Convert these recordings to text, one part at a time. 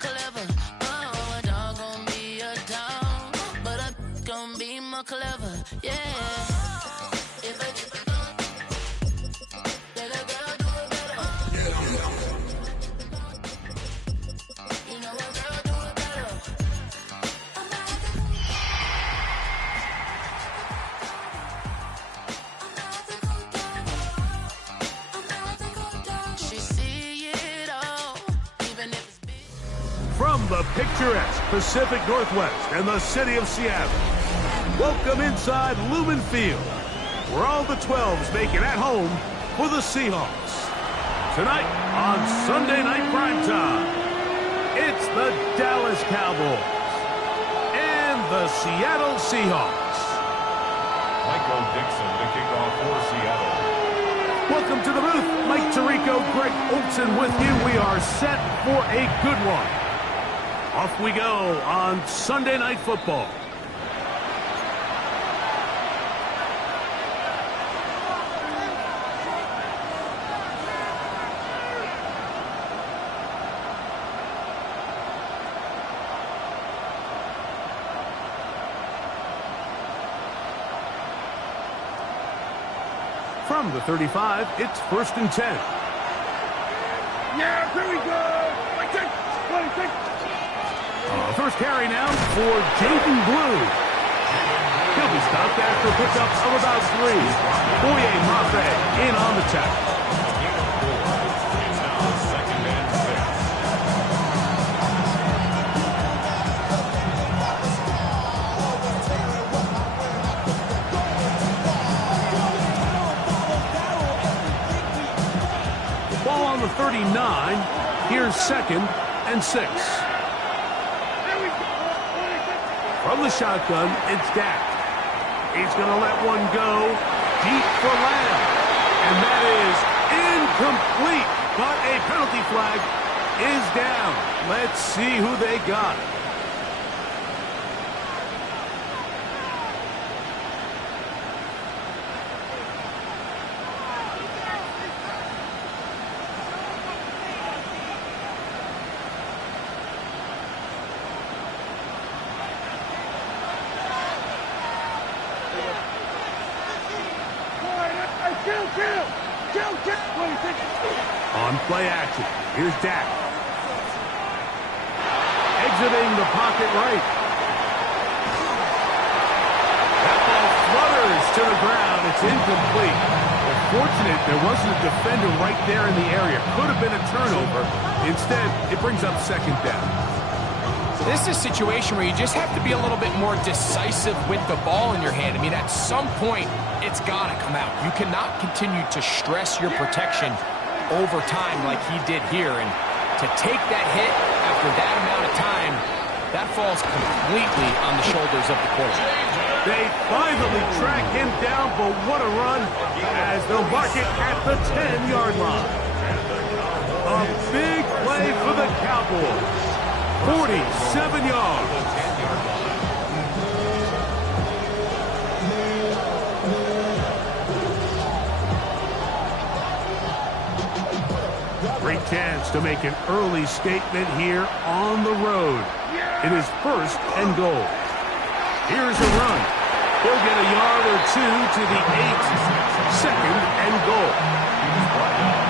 clever. Oh, a dog gon' be a dog, but a gon' be more clever. Yeah. If a let a girl do it better. You know a girl do it better. She see it all, even if it's big. From the picturesque Pacific Northwest and the city of Seattle, welcome inside Lumen Field, where all the 12s make it at home for the Seahawks. Tonight on Sunday Night Primetime, it's the Dallas Cowboys and the Seattle Seahawks. Michael Dixon to kick off for Seattle. Welcome to the booth. Mike Tirico, Greg Olson with you. We are set for a good one. Off we go on Sunday Night Football. From the 35, it's 1st and 10. Yeah, here we go. 26. First carry now for Jaden Blue. He'll be stopped after a pickup of about 3. Boye Mafe in on the tackle. It's now 2nd and 6. Ball on the 39. Here's 2nd and 6. From the shotgun, it's Dak. He's going to let one go deep for Lamb. And that is incomplete. But a penalty flag is down. Let's see who they got. On play action, here's Dak. Exiting the pocket right. That ball flutters to the ground. It's incomplete. Well, fortunate there wasn't a defender right there in the area. Could have been a turnover. Instead, it brings up 2nd down. This is a situation where you just have to be a little bit more decisive with the ball in your hand. I mean, at some point, it's got to come out. You cannot continue to stress your protection over time like he did here. And to take that hit after that amount of time, that falls completely on the shoulders of the quarterback. They finally track him down, but what a run as they'll mark it at the 10-yard line. A big play for the Cowboys. 47 yards. Great chance to make an early statement here on the road. It is 1st and goal. Here's a run. He'll get a yard or 2 to the 8. 2nd and goal.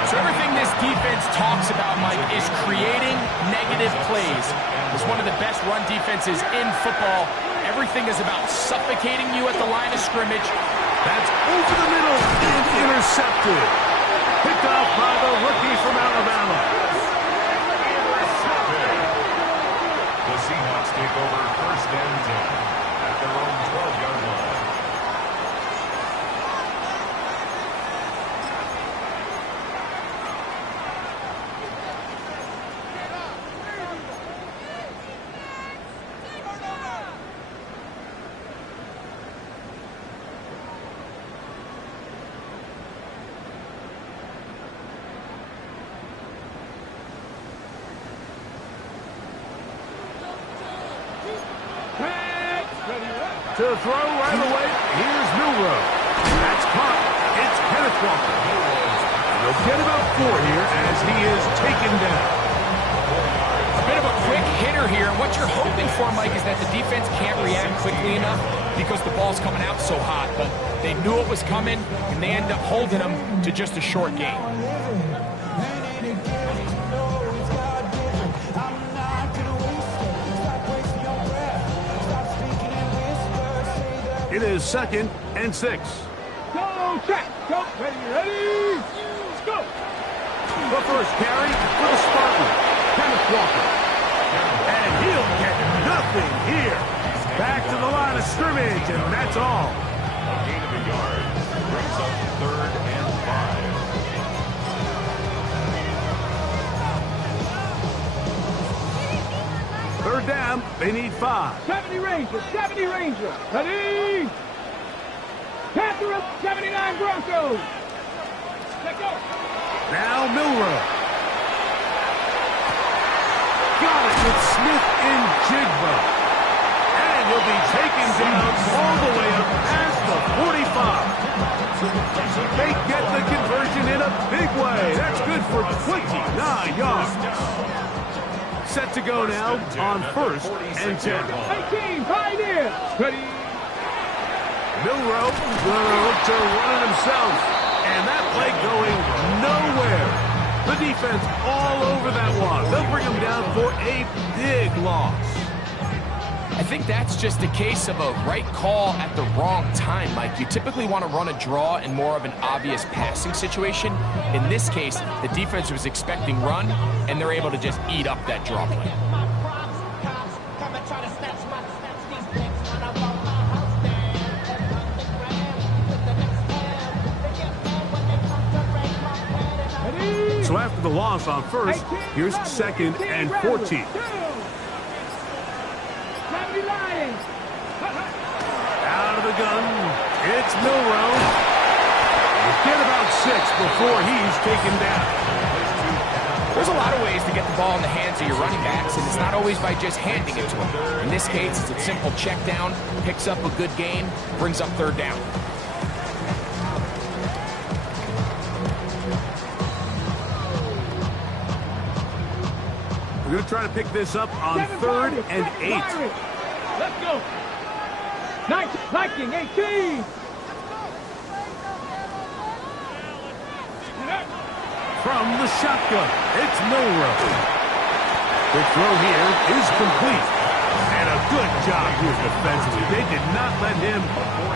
So everything this defense talks about, Mike, is creating negative plays. It's one of the best run defenses in football. Everything is about suffocating you at the line of scrimmage. That's over the middle and intercepted. Picked off by the rookie from Alabama. The Seahawks take over 1st and 10 at their own 12-yard line. To throw right away, here's Milrow. That's caught. It's Kenneth Walker. They'll get about 4 here as he is taken down. A bit of a quick ball's coming out so hot, but they knew it was coming, and they end up holding them to just a short gain. It is 2nd and 6. Go, check. Go, ready. Let's go. The first carry for the Spartans, Kenneth Walker. And he'll get nothing here. Back to the line of scrimmage, and that's all. A gain of a yard brings up 3rd and 5. Third down, they need 5. 70 Rangers, 70 Rangers. Ready. Panthers, 79 Broncos. Let's go. Now Milrow. Got it with Smith and Jigba. And he'll be taken down all the way up past the 45. They get the conversion in a big way. That's good for 29 yards. Set to go now on 1st and 10. 18, pioneers. Ready. Milrow will look to run it himself. And that play going nowhere. The defense all over that one. They'll bring him down for a big loss. I think that's just a case of a right call at the wrong time, Mike. You typically want to run a draw in more of an obvious passing situation. In this case, the defense was expecting run, and they're able to just eat up that draw play. So after the loss on 1st, here's 2nd and 14. Out of the gun, it's Milrow. You get about 6 before he's taken down. There's a lot of ways to get the ball in the hands of your running backs, and it's not always by just handing it to them. In this case, it's a simple check down, picks up a good gain, brings up 3rd down. We're going to try to pick this up on 3rd and 8. Let's go. 19, 18. From the shotgun, it's Milrow. The throw here is complete. And a good job here defensively. They did not let him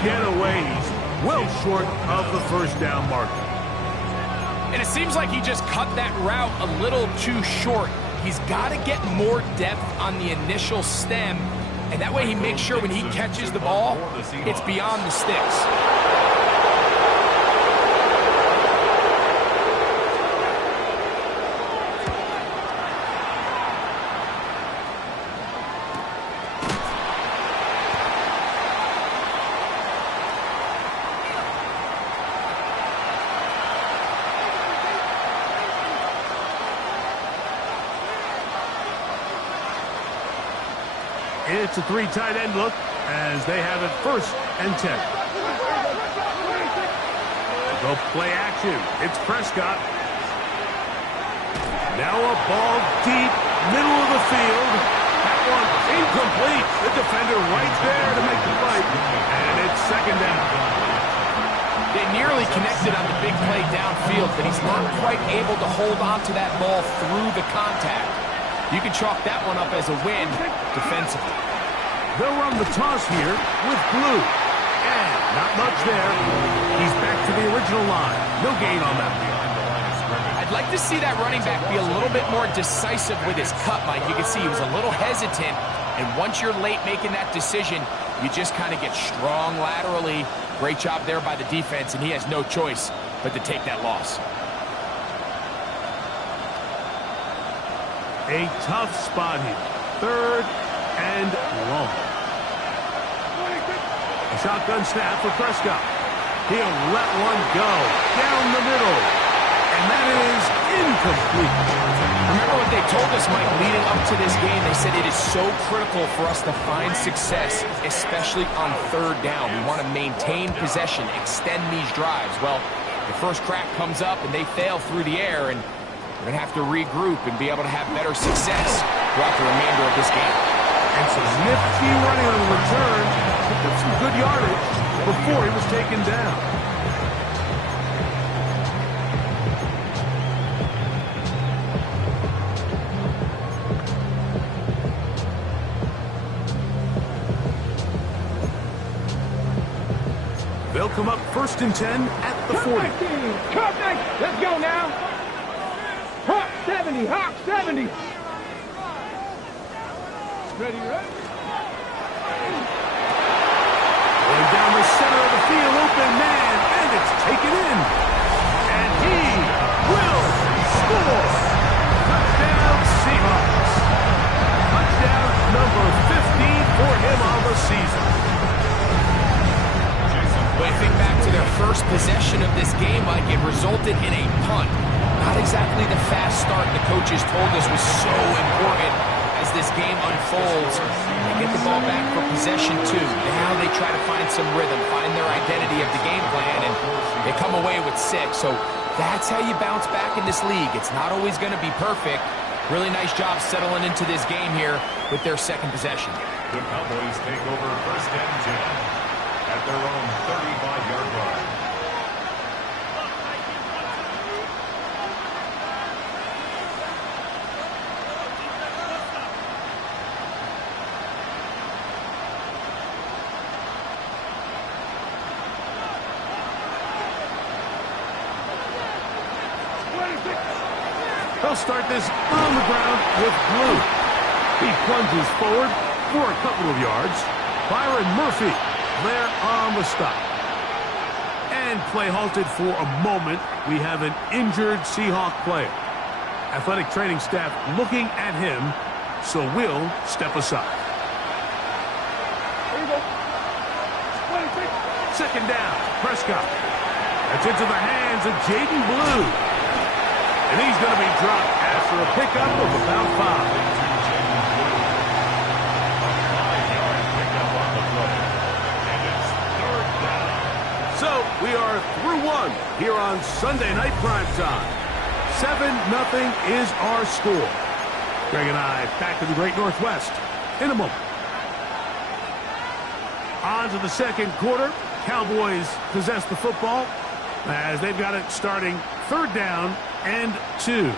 get away. He's well short of the 1st down marker. And it seems like he just cut that route a little too short. He's got to get more depth on the initial stem, and that way he makes sure when he catches the ball, it's beyond the sticks. It's a 3 tight end look as they have it 1st and 10. They'll play action. It's Prescott. Now a ball deep, middle of the field. That one incomplete. The defender right there to make the fight. And it's 2nd down. They nearly connected on the big play downfield, but he's not quite able to hold on to that ball through the contact. You can chalk that one up as a win defensively. They'll run the toss here with Blue. And not much there. He's back to the original line. No gain on that. I'd like to see that running back be a little bit more decisive with his cut, Mike. You can see he was a little hesitant, and once you're late making that decision, you just kind of get strong laterally. Great job there by the defense, and he has no choice but to take that loss. A tough spot here. 3rd and long. A shotgun snap for Prescott. He'll let one go down the middle. And that is incomplete. Remember what they told us, Mike, leading up to this game? They said it is so critical for us to find success, especially on 3rd down. We want to maintain possession, extend these drives. Well, the first crack comes up and they fail through the air, and we're going to have to regroup and be able to have better success throughout the remainder of this game. And some nifty running on the return. picked up some good yardage before he was taken down. They'll come up 1st and 10 at the 40. Let's go now. Hawk 70, Hawk 70. Ready, ready. Going down the center of the field, open man, and it's taken in. And he will score. Touchdown, Seahawks. Touchdown number 15 for him on the season. When you think back to their first possession of this game, Mike, it resulted in a punt. Not exactly the fast start the coaches told us was so important as this game unfolds. They get the ball back for possession 2. Now they try to find some rhythm, find their identity of the game plan, and they come away with 6. So that's how you bounce back in this league. It's not always going to be perfect. Really nice job settling into this game here with their second possession. The Cowboys take over 1st and 10 at their own 35-yard line. They'll start this on the ground with Blue. He plunges forward for a couple of yards. Byron Murphy there on the stop. And play halted for a moment. We have an injured Seahawk player. Athletic training staff looking at him, so we'll step aside. Here you go. 26. 2nd down, Prescott. That's into the hands of Jaden Blue. And he's going to be dropped after a pickup of about 5. So we are through 1 here on Sunday Night Prime Time. 7-0 is our score. Greg and I back to the Great Northwest in a moment. On to the 2nd quarter. Cowboys possess the football as they've got it starting 3rd down and 2.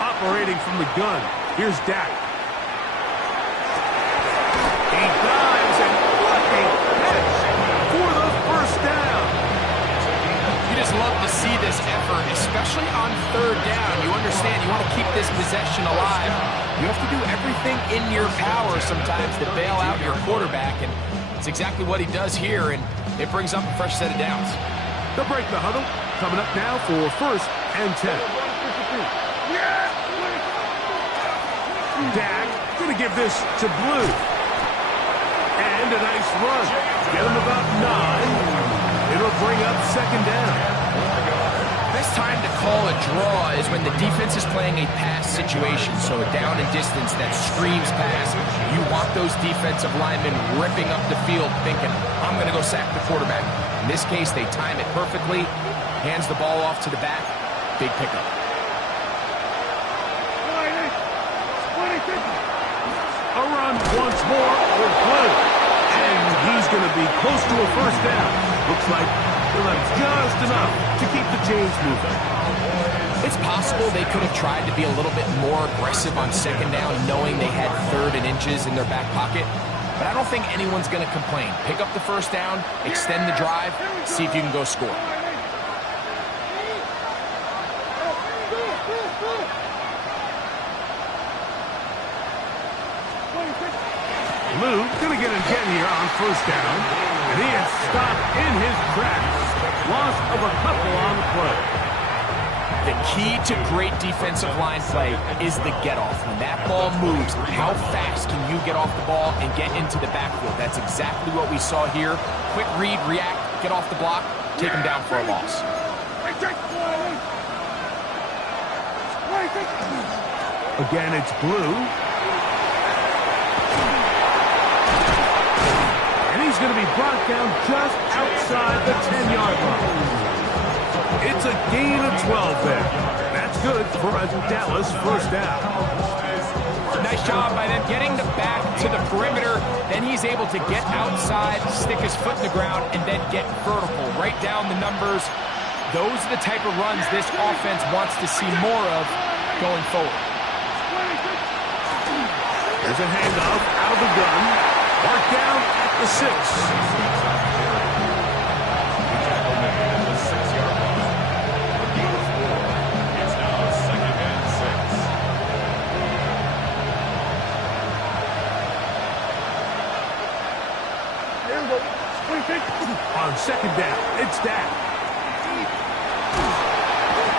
Operating from the gun, here's Dak. He dives and what a catch for the 1st down. You just love to see this effort, especially on 3rd down. You understand, you want to keep this possession alive. You have to do everything in your power sometimes to bail out your quarterback, and it's exactly what he does here, and it brings up a fresh set of downs. They'll break the huddle. Coming up now for 1st and 10. Dak going to give this to Blue. And a nice run. Get him about 9. It'll bring up 2nd down. Best time to call a draw is when the defense is playing a pass situation, so a down and distance that screams pass. You want those defensive linemen ripping up the field thinking, I'm going to go sack the quarterback. In this case, they time it perfectly, hands the ball off to the back, big pickup. A run once more with Blue. And he's going to be close to a 1st down. Looks like he'll have just enough to keep the chains moving. It's possible they could have tried to be a little bit more aggressive on 2nd down, knowing they had 3rd and inches in their back pocket. But I don't think anyone's going to complain. Pick up the 1st down, extend the drive, see if you can go score. Blue going to get it again here on 1st down. And he is stopped in his tracks. Loss of a couple on the play. The key to great defensive line play is the get-off. When that ball moves, how fast can you get off the ball and get into the backfield? That's exactly what we saw here. Quick read, react, get off the block, take him down for a loss. Again, it's Blue. And he's going to be brought down just outside the 10-yard line. It's a gain of 12 there. That's good for a Dallas first down. Nice job by them getting the back to the perimeter. Then he's able to get outside, stick his foot in the ground, and then get vertical. Right down the numbers. Those are the type of runs this offense wants to see more of going forward. There's a handoff out of the gun. Marked down at the 6. On second down, it's down.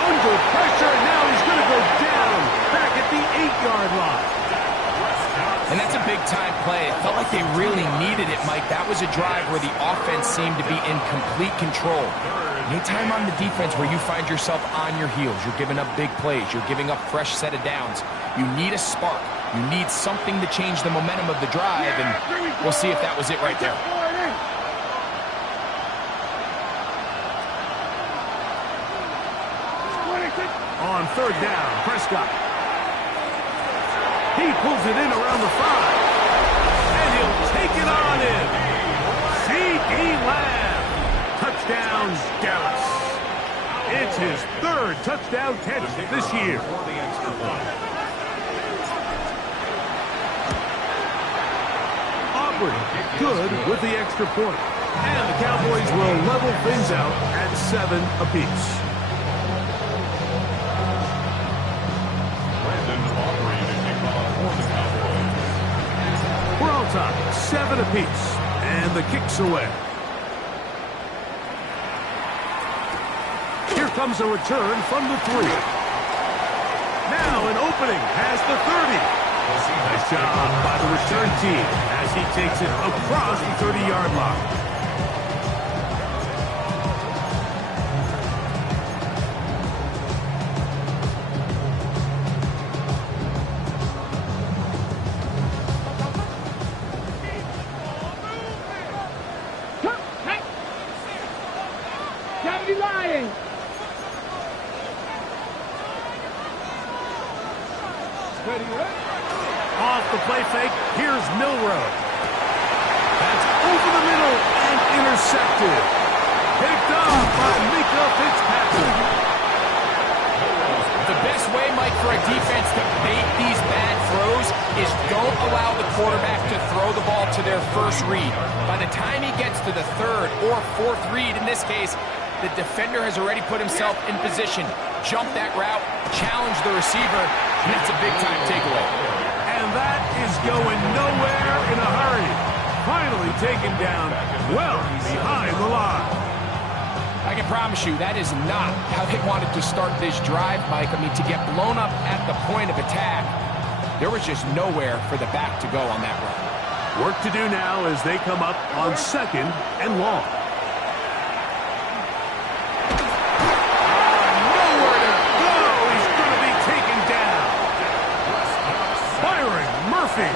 Under pressure, and now he's going to go down back at the 8-yard line. And that's a big-time play. It felt like they really needed it, Mike. That was a drive where the offense seemed to be in complete control. Anytime on the defense where you find yourself on your heels, you're giving up big plays, you're giving up fresh set of downs, you need a spark. You need something to change the momentum of the drive, and we'll see if that was it right there. On third down, Prescott. He pulls it in around the 5. And he'll take it on in. C.D. Lamb. Touchdown, Dallas. It's his 3rd touchdown catch this year. Aubrey, good with the extra point. And the Cowboys will level things out at 7 apiece. We're on top, 7 apiece, and the kick's away. Here comes a return from the 3. Now an opening has the 30. Nice job by the return team as he takes it across the 30-yard line. Off the play fake, here's Milrow. That's over the middle and intercepted. Picked off by Mika Fitzpatrick. The best way, Mike, for a defense to bait these bad throws is don't allow the quarterback to throw the ball to their first read. By the time he gets to the 3rd or 4th read, in this case, the defender has already put himself in position. Jump that route, challenge the receiver, and that's a big-time takeaway. And that is going nowhere in a hurry. Finally taken down well behind the line. I can promise you that is not how they wanted to start this drive, Mike. I mean, to get blown up at the point of attack, there was just nowhere for the back to go on that run. Work to do now as they come up on 2nd and long. Nowhere to go. He's going to be taken down. Byron Murphy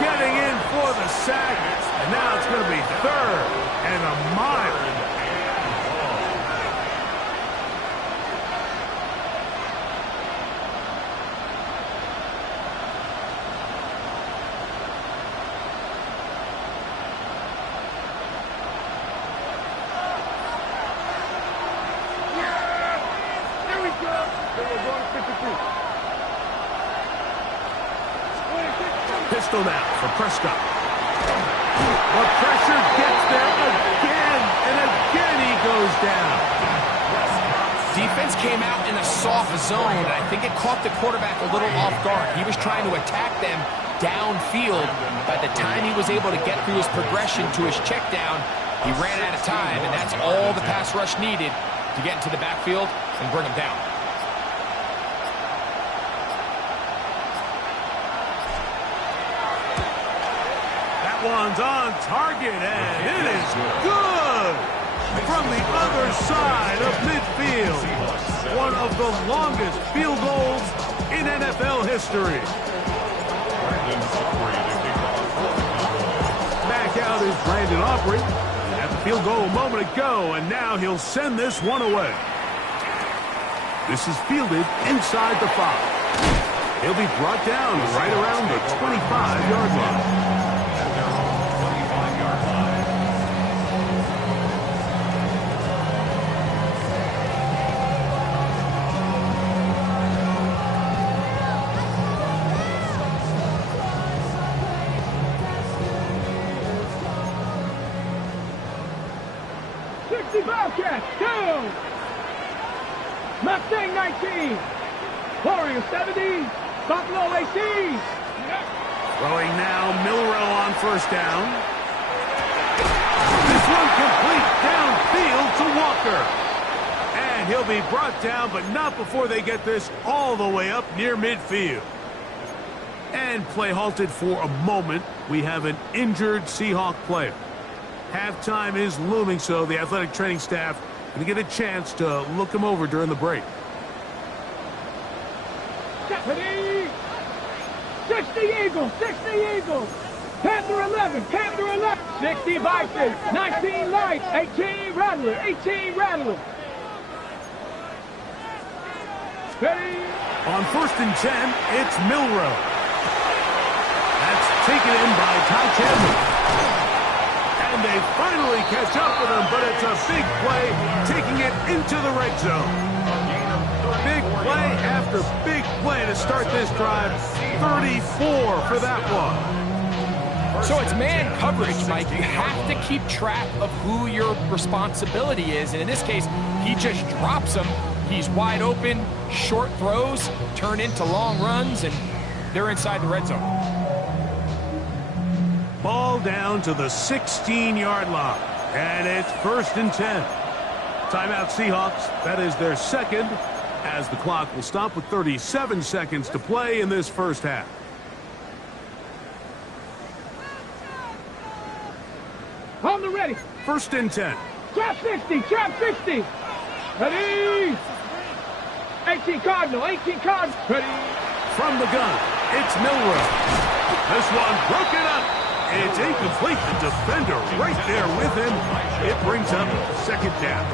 getting in for the sack. And now it's going to be 3rd and a mile. Pistol now for Prescott. The pressure gets there again, and again he goes down. Defense came out in a soft zone, and I think it caught the quarterback a little off guard. He was trying to attack them downfield. By the time he was able to get through his progression to his check down, he ran out of time, and that's all the pass rush needed to get into the backfield and bring him down. One's on target, and it is good from the other side of midfield. One of the longest field goals in NFL history. Back out is Brandon Aubrey. At the field goal a moment ago, and now he'll send this one away. This is fielded inside the 5. He'll be brought down right around the 25-yard line. At their own 25-yard line. Bobcats, down! Mustang 19, Warrior 70, Buffalo 18. Throwing now, Milrow on first down. This one complete downfield to Walker. And he'll be brought down, but not before they get this all the way up near midfield. And play halted for a moment. We have an injured Seahawk player. Halftime is looming, so the athletic training staff going to get a chance to look him over during the break. 60 Eagles, 60 Eagles. Panther 11, Panther 11. 60 Vikings, 19 Light, 18 Rattler, 18 Rattler. Ready? On 1st and 10, it's Milrow. That's taken in by Ty Chandler. And they finally catch up with him, but it's a big play, taking it into the red zone. Big play after big play to start this drive. 34 for that one. So it's man coverage, Mike. You have to keep track of who your responsibility is. And in this case, he just drops him. He's wide open, short throws, turn into long runs, and they're inside the red zone. Ball down to the 16-yard line. And it's 1st and 10. Timeout Seahawks. That is their second, as the clock will stop with 37 seconds to play in this first half. On the ready. 1st and 10. Trap 60, trap 60. Ready? 18 Cardinal, 18 Cardinal. Ready? From the gun, it's Milrow. This one broken up. It's incomplete. The defender right there with him. It brings up 2nd down.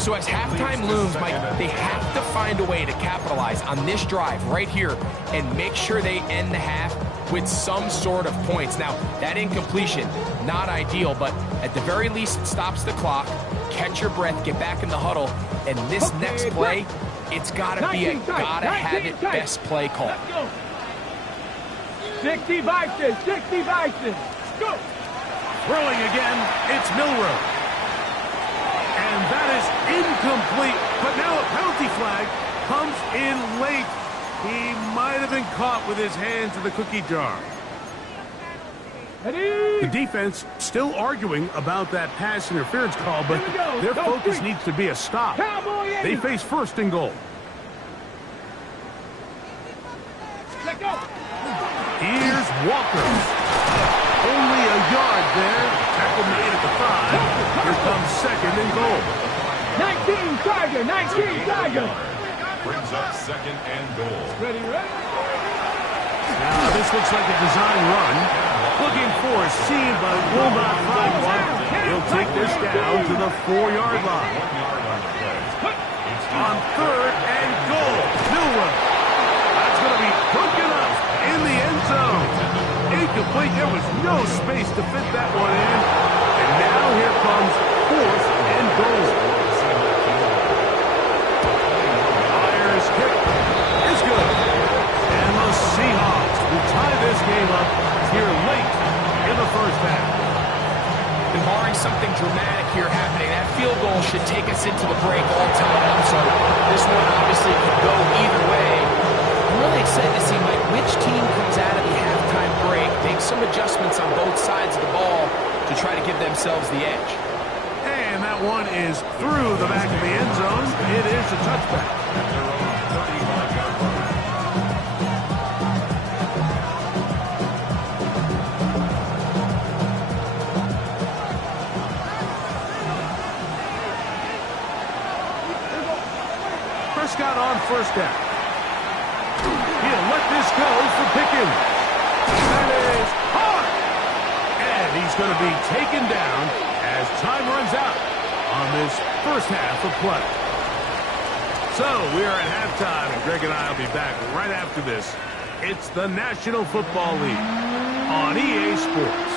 So as halftime looms, Mike, they have to find a way to capitalize on this drive right here and make sure they end the half with some sort of points. Now, that incompletion, not ideal, but at the very least, it stops the clock. Catch your breath, get back in the huddle, and this next play, it's got to be a gotta-have-it best play call. Let's go. 60 Vikings, 60 Vikings. Go. Throwing again, it's Milrow. And that is incomplete, but now a penalty flag comes in late. He might have been caught with his hands in the cookie jar. Ready? The defense still arguing about that pass interference call, but their focus needs to be a stop. They face 1st and goal. Let go. Here's Walker. Only a yard there. Tackle made at the 5. Here comes 2nd and goal. 19 Tiger, 19 Tiger. Brings up 2nd and goal. Ready, ready? Now this looks like a design run. Looking for a seam, but will not find one. He'll take this down to the 4-yard line. 1 yard on the play. On 3rd and goal. Milrow. That's going to be broken up in the end zone. Incomplete. There was no space to fit that one in. And now here comes 4th and goal. Myers' kick is good. And the Seahawks will tie this game up here late in the first half. And barring something dramatic here happening, that field goal should take us into the break all tied up. So this one obviously could go either way. I'm really excited to see, Mike, which team comes out of the halftime break, make some adjustments on both sides of the ball to try to give themselves the edge. And that one is through the back of the end zone. It is a touchback. At their own 35-yard line. Prescott on 1st down. He'll let this go for Pickens. That is hard. And he's going to be taken down as time runs out on this first half of play. So we are at halftime, and Greg and I will be back right after this. It's the National Football League on EA Sports.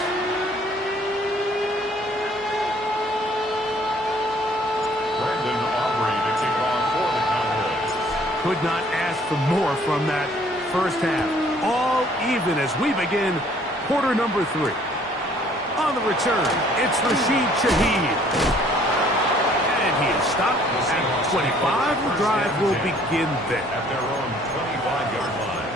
Could not ask for more from that first half. All even as we begin quarter number 3. On the return, it's Rashid Shaheed. And he is stopped at 25. The drive will begin there. At their own 25-yard line.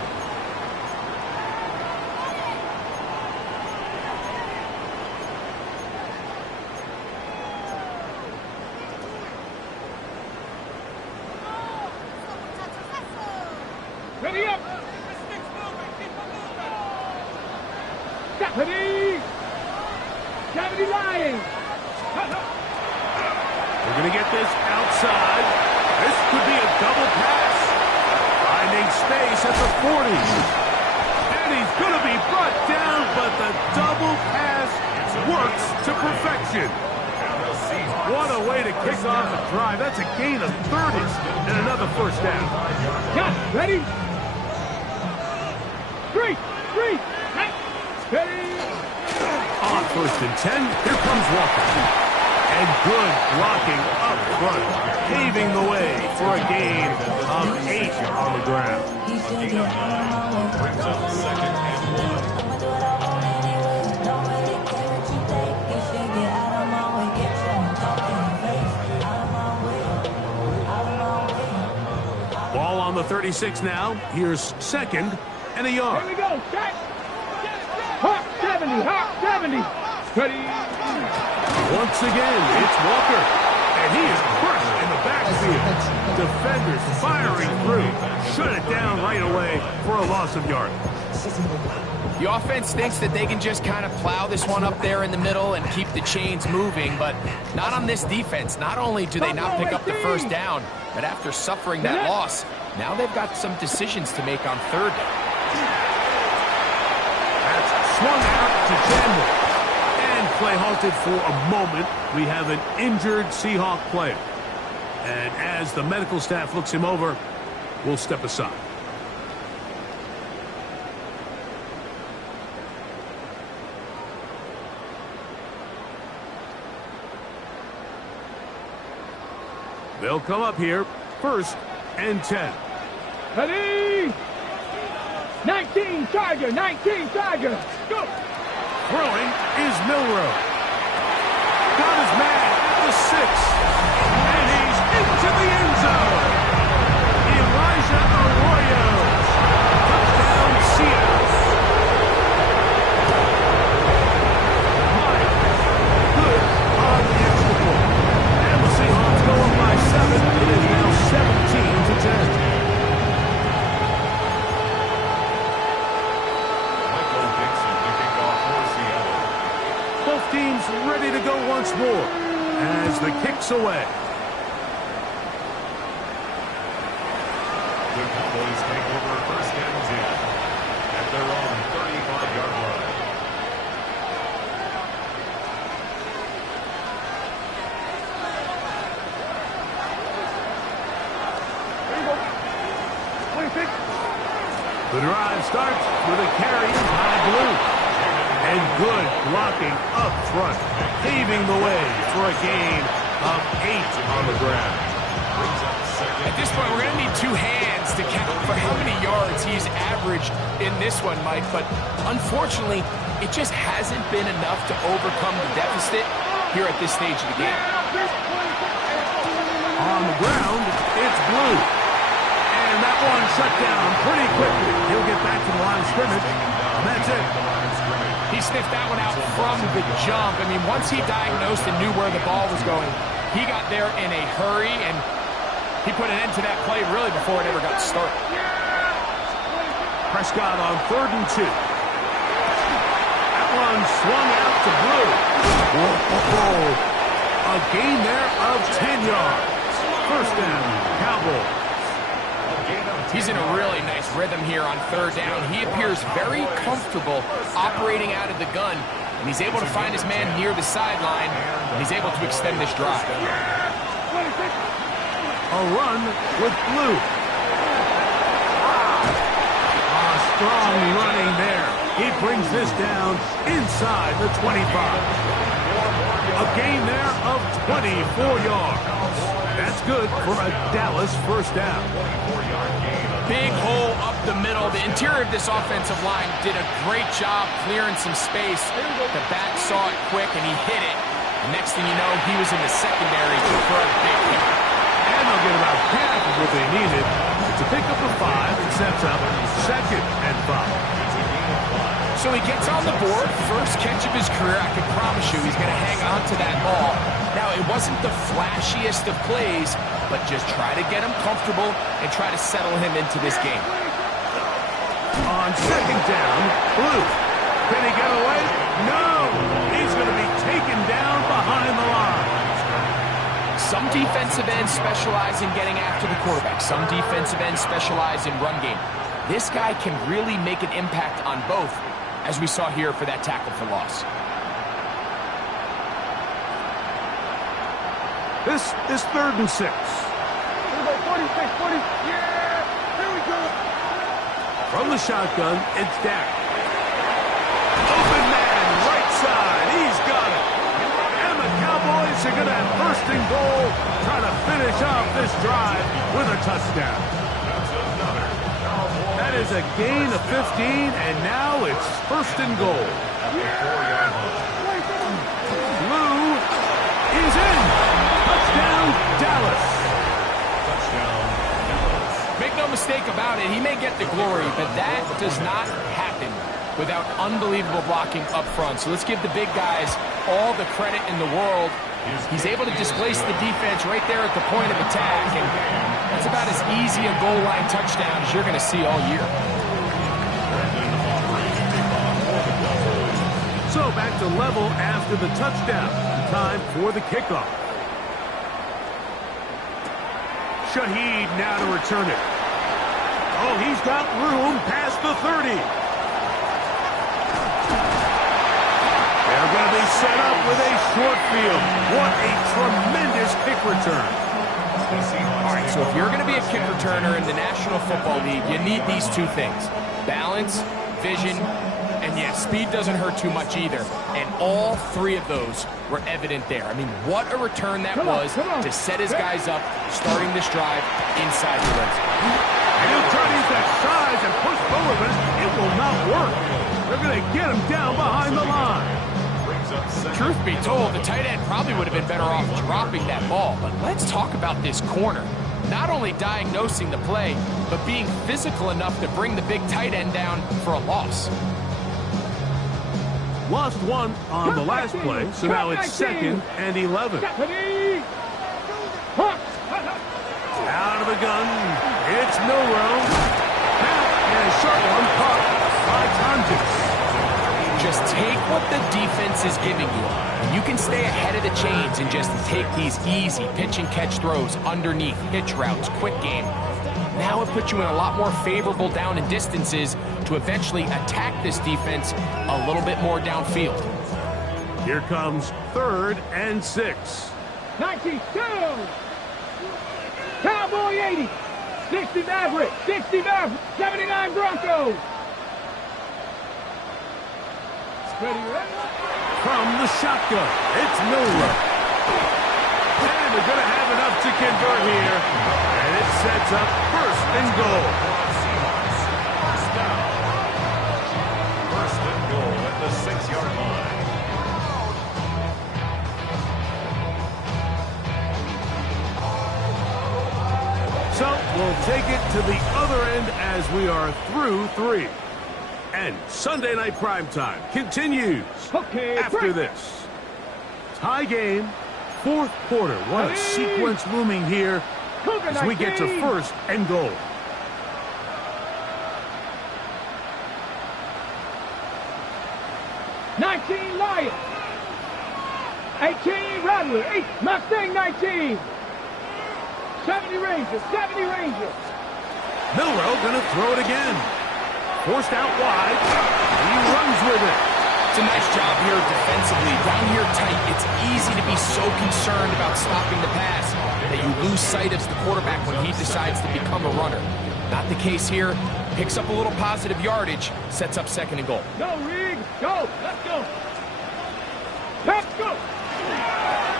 Ready up! Deputy! Deputy lying! We're going to get this outside. This could be a double pass. Finding space at the 40. And he's going to be brought down, but the double pass works to perfection. What a way to kick off a drive. That's a gain of 30 and another first down. Got it. Ready? 3, ready? On first and 10, here comes Walker. And good blocking up front, paving the way for a gain of 8 on the ground. A gain of 9 brings up second and 1. Ball on the 36 now. Here's second and a yard. Here we go. Set. Hawk 70. Ready? Once again, it's Walker. And he is crushed in the backfield. Defenders firing through. Shut it down right away for a loss of yardage. The offense thinks that they can just kind of plow this one up there in the middle and keep the chains moving, but not on this defense. Not only do they not pick up the first down, but after suffering that loss, now they've got some decisions to make on third down. That's swung out to Chandler. And play halted for a moment. We have an injured Seahawk player. And as the medical staff looks him over, we'll step aside. They'll come up here, first and 10. Ready? 19 Charger. Go. Throwing is Milrow. Got his man at the 6. And he's into the end zone. Elijah Arroyo. Touchdown, Seahawks. Mike, good on the extra point. And the Seahawks go up by 7. It is now 17-10. Both teams ready to go once more as the kick's away. The Cowboys take over first and 10 at their own 35-yard line. The drive starts with a carry by Blue. And good blocking up front, paving the way for a gain of 8 on the ground. At this point, we're going to need 2 hands to count for how many yards he's averaged in this one, Mike. But unfortunately, it just hasn't been enough to overcome the deficit here at this stage of the game. On the ground, it's Blue. And that one shut down pretty quickly. He'll get back to the line of scrimmage. And that's it. He sniffed that one out from the jump. I mean, once he diagnosed and knew where the ball was going, he got there in a hurry, and he put an end to that play really before it ever got started. Prescott on 3rd and 2. That one swung out to Blue. Whoa. A gain there of 10 yards. First down, Cowboys. He's in a really nice rhythm here on 3rd down. He appears very comfortable operating out of the gun, and he's able to find his man near the sideline, and he's able to extend this drive. A run with blue. Strong running there. He brings this down inside the 25. A gain there of 24 yards. That's good for a Dallas first down. Big hole up the middle. The interior of this offensive line did a great job clearing some space. The back saw it quick, and he hit it. The next thing you know, he was in the secondary for a big hit. And they'll get about half of what they needed. It's a pickup of 5 and sets up 2nd and 5. So he gets on the board, first catch of his career. I can promise you he's going to hang on to that ball. Now, it wasn't the flashiest of plays, but just try to get him comfortable and try to settle him into this game. On 2nd down, Blue. Can he get away? No! He's going to be taken down behind the line. Some defensive ends specialize in getting after the quarterback. Some defensive ends specialize in run game. This guy can really make an impact on both, as we saw here for that tackle for loss. This is 3rd and 6. Here we go, 46, 40. Yeah! Here we go. From the shotgun, it's Dak. Open man, right side. He's got it. And the Cowboys are going to have 1st and goal, trying to finish off this drive with a touchdown. That is a gain of 15, and now it's 1st and goal. Blue is in. Touchdown, Dallas. Make no mistake about it, he may get the glory, but that does not happen without unbelievable blocking up front. So let's give the big guys all the credit in the world. He's able to displace the defense right there at the point of attack, and that's about as easy a goal line touchdown as you're going to see all year. So back to level after the touchdown. Time for the kickoff. Shaheed now to return it. Oh, he's got room past the 30. They're going to be set up with a short field. What a tremendous kick return. All right, so if you're going to be a kick returner in the National Football League, you need these two things: balance, vision, and yeah, speed doesn't hurt too much either. And all 3 of those were evident there. I mean, what a return that was to set his guys up, starting this drive inside the red zone. And he'll try to use that size and push forward, but it will not work. They're going to get him down behind the line. Truth be told, the tight end probably would have been better off dropping that ball. But let's talk about this corner. Not only diagnosing the play, but being physical enough to bring the big tight end down for a loss. Lost 1 on the last play, so now it's 2nd and 11. Out of the gun, it's Milrow. And a short one caught by Tonjes. Just take what the defense is giving you. You can stay ahead of the chains and just take these easy pitch and catch throws underneath, hitch routes, quick game. Now it puts you in a lot more favorable down and distances to eventually attack this defense a little bit more downfield. Here comes 3rd and 6. 92. Cowboy 80. 60 Maverick. 60 Maverick. 79 Broncos. From the shotgun, it's Milrow. And they're going to have enough to convert here. And it sets up 1st and goal. First down. 1st and goal at the 6-yard line. So we'll take it to the other end as we are through 3. And Sunday Night Primetime continues after this. Tie game, 4th quarter. What a sequence looming here as we get to 1st and goal. '19 Lions. 18 Rattler. 8 Mustang 19. 70 Rangers. 70 Rangers. Milrow going to throw it again. Forced out wide. He runs with it. It's a nice job here defensively. Down here tight, it's easy to be so concerned about stopping the pass that you lose sight of the quarterback when he decides to become a runner. Not the case here. Picks up a little positive yardage, sets up 2nd and goal. Go, Rig. Go. Let's go. Let's go.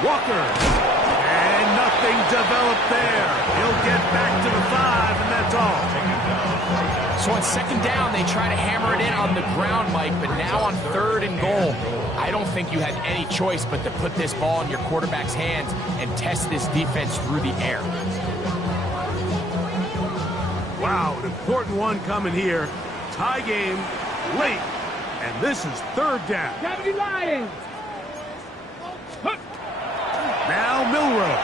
Walker. And nothing developed there. He'll get back to the 5, and that's all. So on 2nd down, they try to hammer it in on the ground, Mike, but now on 3rd and goal, I don't think you had any choice but to put this ball in your quarterback's hands and test this defense through the air. Wow, an important one coming here. Tie game late, and this is 3rd down. Deputy Lions. Now Milrow.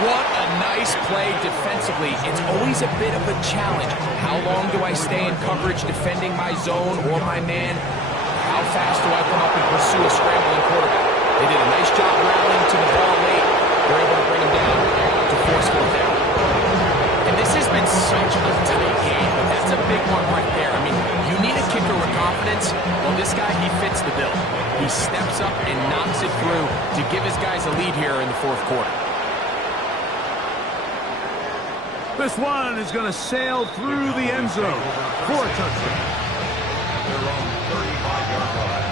What a nice play defensively. It's always a bit of a challenge. How long do I stay in coverage defending my zone or my man? How fast do I come up and pursue a scrambling quarterback? They did a nice job rallying to the ball late. They're able to bring him down to force 4th down. And this has been such a tight game, but that's a big one right there. I mean, you need a kicker with confidence. Well, this guy, he fits the bill. He steps up and knocks it through to give his guys a lead here in the 4th quarter. This one is going to sail through the end zone for a touchdown. Their own 35-yard line.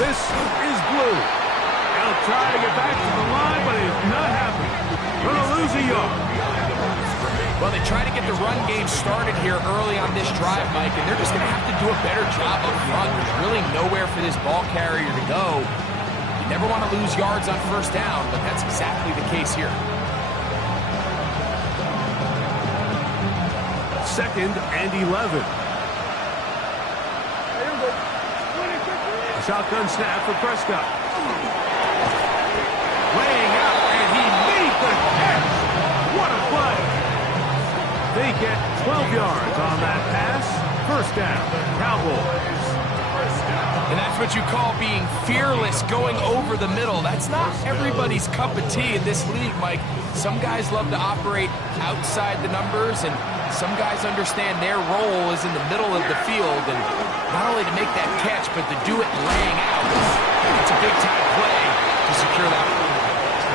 This is Blue. He'll try to get back to the line, but he's not happy. Going to lose a yard. Well, they try to get the run game started here early on this drive, Mike, and they're just going to have to do a better job up front. There's really nowhere for this ball carrier to go. You never want to lose yards on 1st down, but that's exactly the case here. 2nd and 11. Shotgun snap for Prescott. Laying out, and he made the catch. What a play. They get 12 yards on that pass. 1st down, Cowboys. And that's what you call being fearless, going over the middle. That's not everybody's cup of tea in this league, Mike. Some guys love to operate outside the numbers, and some guys understand their role is in the middle of the field, and not only to make that catch, but to do it laying out. It's a big-time play to secure that one.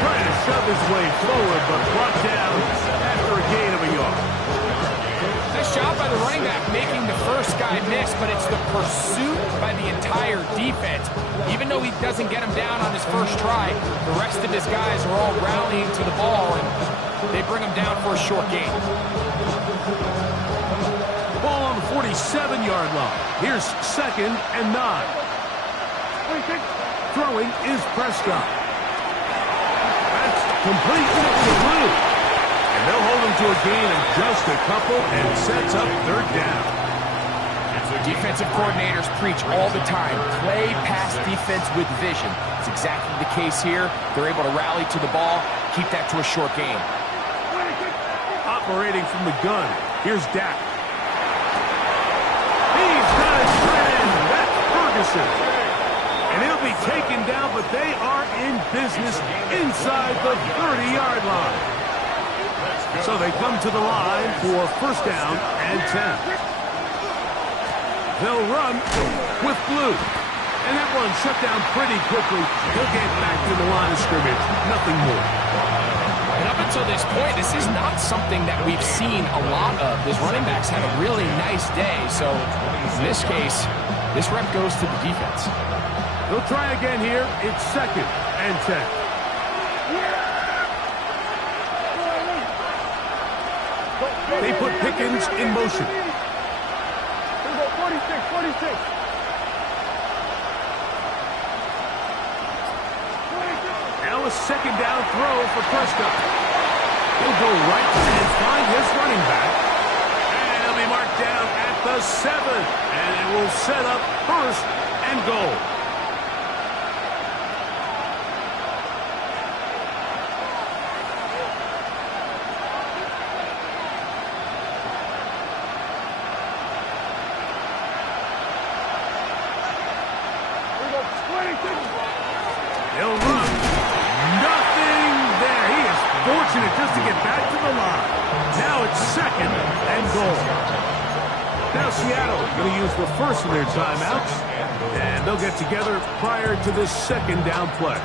Trying to shove his way forward, but brought down after a gain of a yard. Nice job by the running back making the first guy miss, but it's the pursuit by the entire defense. Even though he doesn't get him down on his first try, the rest of his guys are all rallying to the ball, and they bring him down for a short gain. Ball on the 47-yard line. Here's 2nd and 9. Throwing is Prescott. That's complete to Blue. And they'll hold him to a gain of just a couple and sets up 3rd down. Defensive coordinators preach all the time, play pass defense with vision. It's exactly the case here. They're able to rally to the ball, keep that to a short gain. Operating from the gun, here's Dak. He's got a trend. That's Ferguson. And he'll be taken down, but they are in business inside the 30-yard line. So they come to the line for 1st down and 10. They'll run with Blue. And that one shut down pretty quickly. He'll get back to the line of scrimmage. Nothing more. And up until this point, this is not something that we've seen a lot of. This running back's had a really nice day. So in this case, this rep goes to the defense. They'll try again here. It's 2nd and 10. They put Pickens in motion. 46. Now a 2nd down throw for Prescott. He'll go right and find his running back. And he'll be marked down at the 7. And it will set up 1st and goal. They'll lose. Nothing there. He is fortunate just to get back to the line. Now it's 2nd and goal. Now Seattle going to use the first of their timeouts, and they'll get together prior to this 2nd down play.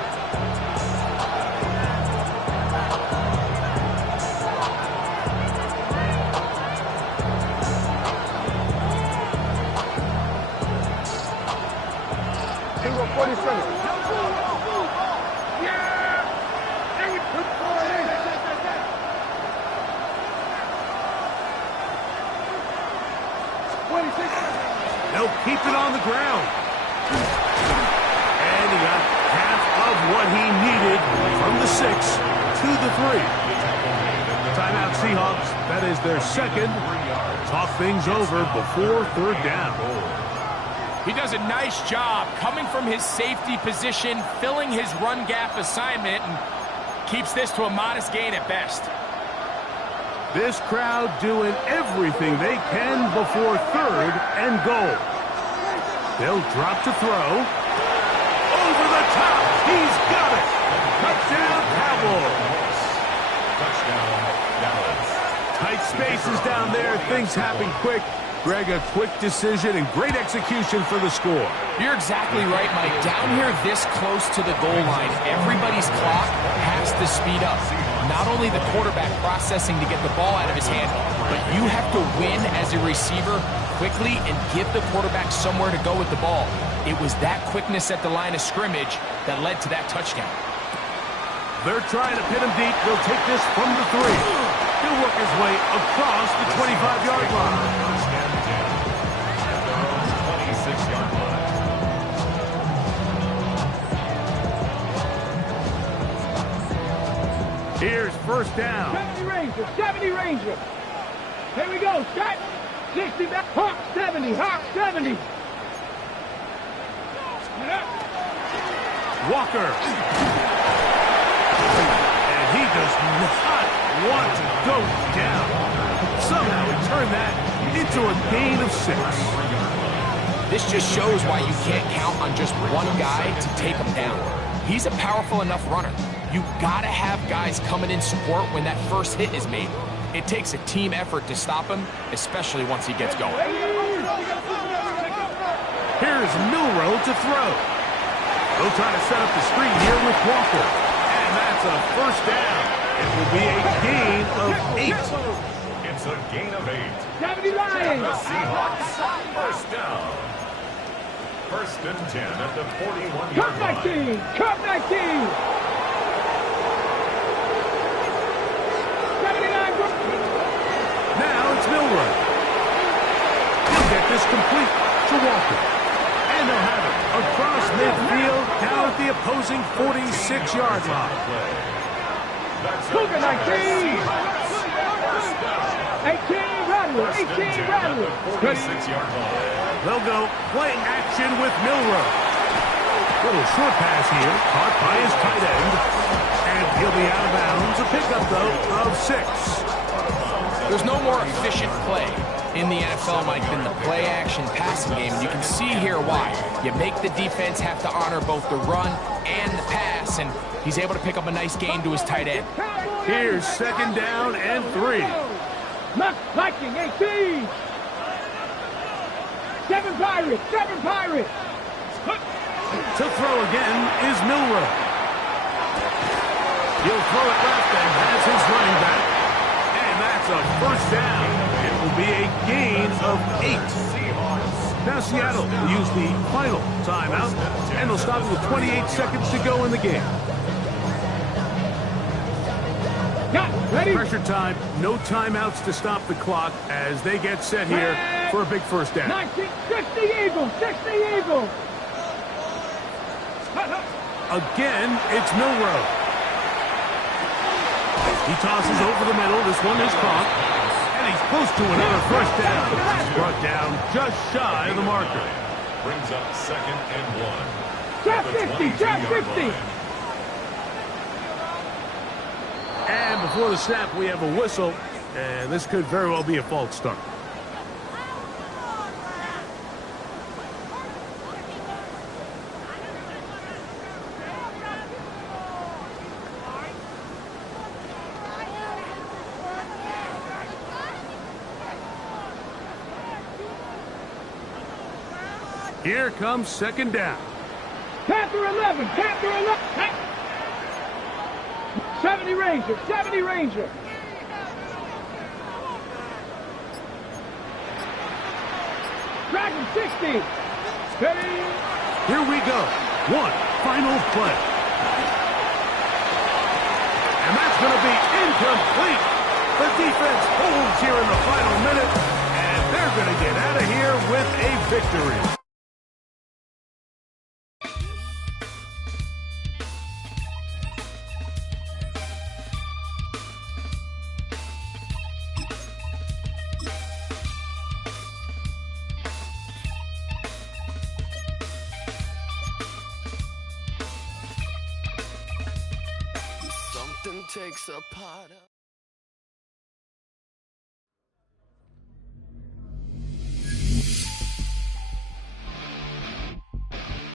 Single 47. They'll keep it on the ground. And he got half of what he needed from the 6 to the 3. Timeout Seahawks. That is their 2nd. Talk things over before 3rd down. He does a nice job coming from his safety position, filling his run gap assignment, and keeps this to a modest gain at best. This crowd doing everything they can before 3rd and goal. They'll drop to throw. Over the top. He's got it. Touchdown, Cowboys. Touchdown, Dallas. Tight spaces down there. Things happen quick. Greg, a quick decision and great execution for the score. You're exactly right, Mike. Down here this close to the goal line, everybody's clock has to speed up. Not only the quarterback processing to get the ball out of his hand, but you have to win as a receiver quickly and give the quarterback somewhere to go with the ball. It was that quickness at the line of scrimmage that led to that touchdown. They're trying to pin him deep. They'll take this from the 3. He'll work his way across the 25-yard line. 26-yard line. Here's 1st down. 70 Ranger, 70 Ranger. Here we go, set. 60 back, Hawk 70, Hawk 70. Walker. And he does not want to go down. Somehow he turned that into a gain of 6. This just shows why you can't count on just one guy to take him down. He's a powerful enough runner. You gotta have guys coming in support when that first hit is made. It takes a team effort to stop him, especially once he gets going. Here's Milrow to throw. They'll try to set up the screen here with Walker. And that's a 1st down. It will be a gain of 8. It's a gain of 8. 70 Lions. The Seahawks, 1st down. 1st and 10 at the 41-yard Cut line. 19, cut 19. 79. Now it's Milrow. He'll get this complete to Walker. And they'll have it across midfield down at the opposing 46-yard line. Cougar 19. 18 Rattler, 18 Rattler. 46-yard line. They'll go play action with Milrow. Little short pass here, caught by his tight end. And he'll be out of bounds. A pickup, though, of 6. There's no more efficient play in the NFL, Mike, than the play-action passing game. And you can see here why. You make the defense have to honor both the run and the pass, and he's able to pick up a nice gain to his tight end. Here's 2nd down and 3. Viking 18. 7 Pirates, 7 Pirates. To throw again is Milrow. He'll throw it left and has his running back. And that's a 1st down. It will be a gain of 8. Now Seattle will use the final timeout, and they'll stop with 28 seconds to go in the game. Ready? Pressure time, no timeouts to stop the clock as they get set here for a big 1st down. 60 Eagles, 60 Eagles. Again, it's Milrow. He tosses over the middle. This one is caught. And he's close to another 1st down. He's brought down just shy of the marker. Brings up 2nd and 1. Drop 50, drop 50. And before the snap, we have a whistle. And this could very well be a false start. Here comes second down. Panther 11, Panther 11. 70 Ranger, 70 Ranger. Dragon 60. Steady. Here we go. One final play. And that's going to be incomplete. The defense holds here in the final minute, and they're going to get out of here with a victory. Something takes a part of